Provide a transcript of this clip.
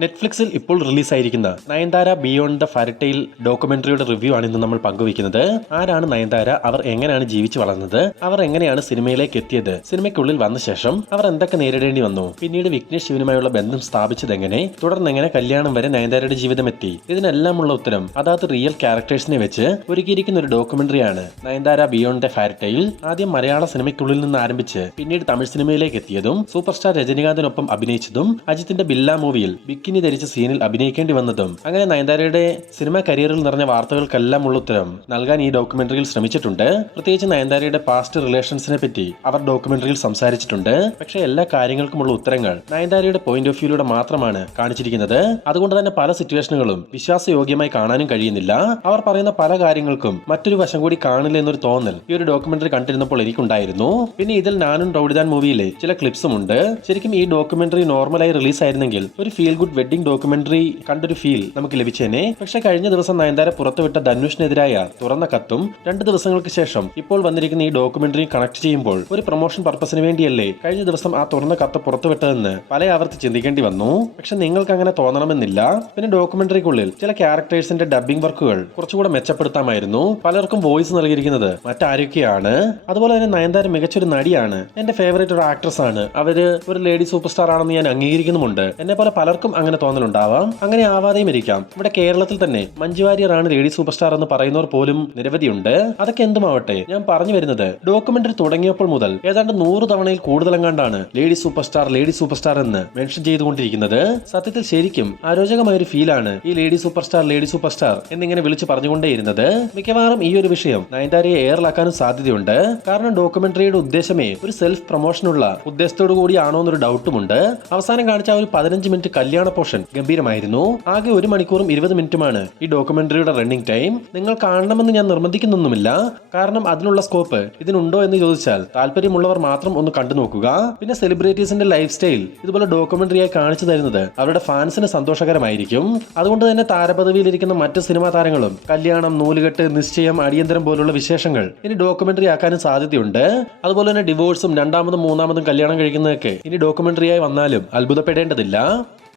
നെറ്റ്ഫ്ലിക്സിൽ ഇപ്പോൾ റിലീസായിരിക്കുന്ന Nayanthara beyond the ഫാരിറ്റെയിൽ ഡോക്യുമെന്ററിയുടെ review ആണ് ഇന്ന് നമ്മൾ പങ്കുവയ്ക്കുന്നത്. ആരാണ് നയൻതാര, അവർ എങ്ങനെയാണ് ജീവിച്ചു വളർന്നത്, അവർ എങ്ങനെയാണ് സിനിമയിലേക്ക് എത്തിയത്, സിനിമയ്ക്കുള്ളിൽ വന്ന ശേഷം അവർ എന്തൊക്കെ നേരിടേണ്ടി വന്നു, പിന്നീട് വിഘ്നേഷ് ശിവനുമായുള്ള ബന്ധം സ്ഥാപിച്ചത് എങ്ങനെ, തുടർന്ന് എങ്ങനെ കല്യാണം വരെ നയൻതാരയുടെ ജീവിതം എത്തി, ഇതിനെല്ലാമുള്ള ഉത്തരം അതാത് റിയൽ ക്യാരക്ടേഴ്സിനെ വെച്ച് ഒരുക്കിയിരിക്കുന്ന ഒരു ഡോക്യുമെന്ററിയാണ് നയൻതാര ബിയോണ്ട് ദ ഫാരിറ്റെയിൽ. ആദ്യം മലയാള സിനിമയ്ക്കുള്ളിൽ നിന്ന് ആരംഭിച്ച് പിന്നീട് തമിഴ് സിനിമയിലേക്ക് എത്തിയതും സൂപ്പർ സ്റ്റാർ രജനികാന്തിനൊപ്പം അഭിനയിച്ചതും അജിത്തിന്റെ ബില്ല മൂവിയിൽ ബിക്കിനി ധരിച്ച സീനിൽ അഭിനയിക്കേണ്ടി വന്നതും അങ്ങനെ നയൻതാരയുടെ സിനിമ കരിയറിൽ നിറഞ്ഞ വാർത്തകൾക്കെല്ലാം ഉള്ള ഉത്തരം നൽകാൻ ഈ ഡോക്യുമെന്ററിയിൽ ശ്രമിച്ചിട്ടുണ്ട്. പ്രത്യേകിച്ച് നയൻതാരയുടെ പാസ്റ്റ് റിലേഷൻസിനെ പറ്റി അവർ ഡോക്യുമെന്ററിയിൽ സംസാരിച്ചിട്ടുണ്ട്. പക്ഷേ എല്ലാ കാര്യങ്ങൾക്കുമുള്ള ഉത്തരങ്ങൾ നയൻതാരയുടെ പോയിന്റ് ഓഫ് വ്യൂയിലൂടെ മാത്രമാണ് കാണിച്ചിരിക്കുന്നത്. അതുകൊണ്ട് തന്നെ പല സിറ്റുവേഷനുകളും വിശ്വാസയോഗ്യമായി കാണാനും കഴിയുന്നില്ല. അവർ പറയുന്ന പല കാര്യങ്ങൾക്കും മറ്റൊരു വശം കൂടി കാണില്ല എന്നൊരു തോന്നൽ ഈ ഒരു ഡോക്യുമെന്ററി കണ്ടിരുന്നപ്പോൾ എനിക്കുണ്ടായിരുന്നു. പിന്നെ ഇതിൽ നാനും റൗഡിദാൻ മൂവിയിലെ ചില ക്ലിപ്സും ഉണ്ട്. ശരിക്കും ഈ ഡോക്യുമെന്ററി നോർമലായി റിലീസ് ആയിരുന്നെങ്കിൽ ഒരു ഫീൽ ഗുഡ് വെഡിങ് ഡോക്യുമെന്ററി കണ്ടൊരു ഫീൽ നമുക്ക് ലഭിച്ചേനെ. പക്ഷെ കഴിഞ്ഞ ദിവസം നയൻതാര പുറത്തുവിട്ട ധനുഷിനെതിരായ തുറന്ന കത്തും 2 ദിവസങ്ങൾക്ക് ശേഷം ഇപ്പോൾ വന്നിരിക്കുന്ന ഈ ഡോക്യുമെന്ററി കണക്ട് ചെയ്യുമ്പോൾ ഒരു പ്രൊമോഷൻ പർപ്പസിന് വേണ്ടിയല്ലേ കഴിഞ്ഞ ദിവസം ആ തുറന്ന കത്ത് പുറത്തുവിട്ടതെന്ന് പല ആവർത്തി ചിന്തിക്കേണ്ടി വന്നു. പക്ഷെ നിങ്ങൾക്ക് അങ്ങനെ തോന്നണമെന്നില്ല. പിന്നെ ഡോക്യുമെന്ററിക്കുള്ളിൽ ചില ക്യാരക്ടേഴ്സിന്റെ ഡബ്ബിംഗ് വർക്കുകൾ കുറച്ചുകൂടെ മെച്ചപ്പെടുത്താമായിരുന്നു. പലർക്കും വോയിസ് നൽകിയിരിക്കുന്നത് മറ്റാരൊക്കെയാണ്. അതുപോലെ തന്നെ നയൻതാര മികച്ചൊരു നടിയാണ്, എന്റെ ഫേവറേറ്റ് ഒരു ആക്ട്രസ് ആണ്, അവര് ഒരു ലേഡി സൂപ്പർ സ്റ്റാർ ആണെന്ന് ഞാൻ അംഗീകരിക്കുന്നുമുണ്ട്. എന്നെ പോലെ പലർക്കും അങ്ങനെ തോന്നലുണ്ടാവാം, അങ്ങനെ ആവാതെയും ഇരിക്കാം. ഇവിടെ കേരളത്തിൽ തന്നെ മഞ്ജു വാര്യറാണ് ലേഡി സൂപ്പർ സ്റ്റാർ എന്ന് പറയുന്നവർ പോലും നിരവധിയുണ്ട്. അതൊക്കെ എന്തുമാവട്ടെ, ഞാൻ പറഞ്ഞു വരുന്നത് ഡോക്യുമെന്ററി തുടങ്ങിയപ്പോൾ മുതൽ ഏതാണ്ട് 100 തവണയിൽ കൂടുതലെങ്ങാണ്ടാണ് ലേഡി സൂപ്പർ സ്റ്റാർ എന്ന് മെൻഷൻ ചെയ്തുകൊണ്ടിരിക്കുന്നത്. സത്യത്തിൽ ശരിക്കും അരോചകമായ ഒരു ഫീലാണ് ഈ ലേഡി സൂപ്പർ സ്റ്റാർ എന്നിങ്ങനെ വിളിച്ചു പറഞ്ഞുകൊണ്ടേയിരുന്നത്. മിക്കവാറും ഈ ഒരു വിഷയം നയൻതാരയെ എയറിലാക്കാനും സാധ്യതയുണ്ട്. കാരണം ഡോക്യുമെന്ററിയുടെ ഉദ്ദേശമേ ഒരു സെൽഫ് പ്രൊമോഷനുള്ള ഉദ്ദേശത്തോടു കൂടിയാണോ എന്നൊരു ഡൗട്ടുമുണ്ട്. അവസാനം കാണിച്ച ഒരു 15 മിനിറ്റ് കല്യാണ പോർഷൻ ഗംഭീരമായിരുന്നു. ആകെ 1 മണിക്കൂറും 20 മിനിറ്റുമാണ് ഈ ഡോക്യുമെന്ററിയുടെ റണ്ണിംഗ് ടൈം. നിങ്ങൾ കാണണമെന്ന് ഞാൻ നിർബന്ധിക്കുന്നൊന്നുമില്ല, കാരണം അതിനുള്ള സ്കോപ്പ് ഇതിനുണ്ടോ എന്ന് ചോദിച്ചാൽ താല്പര്യമുള്ളവർ മാത്രം ഒന്ന് കണ്ടു നോക്കുക. പിന്നെ സെലിബ്രിറ്റീസിന്റെ ലൈഫ് സ്റ്റൈൽ ഇതുപോലെ ഡോക്യുമെന്ററിയായി കാണിച്ചു തരുന്നത് അവരുടെ ഫാൻസിന് സന്തോഷകരമായിരിക്കും. അതുകൊണ്ട് തന്നെ താരപദവിയിലിരിക്കുന്ന മറ്റ് സിനിമാ താരങ്ങളും കല്യാണം, നൂലുകെട്ട്, നിശ്ചയം, അടിയന്തരം പോലുള്ള വിശേഷങ്ങൾ ഇനി ഡോക്യുമെന്ററി ആക്കാനും സാധ്യതയുണ്ട്. അതുപോലെ തന്നെ ഡിവോഴ്സും 2ാമതും 3ാമതും കല്യാണം കഴിക്കുന്നതൊക്കെ ഇനി ഡോക്യുമെന്ററിയായി വന്നാലും അത്ഭുതപ്പെടേണ്ടതില്ല.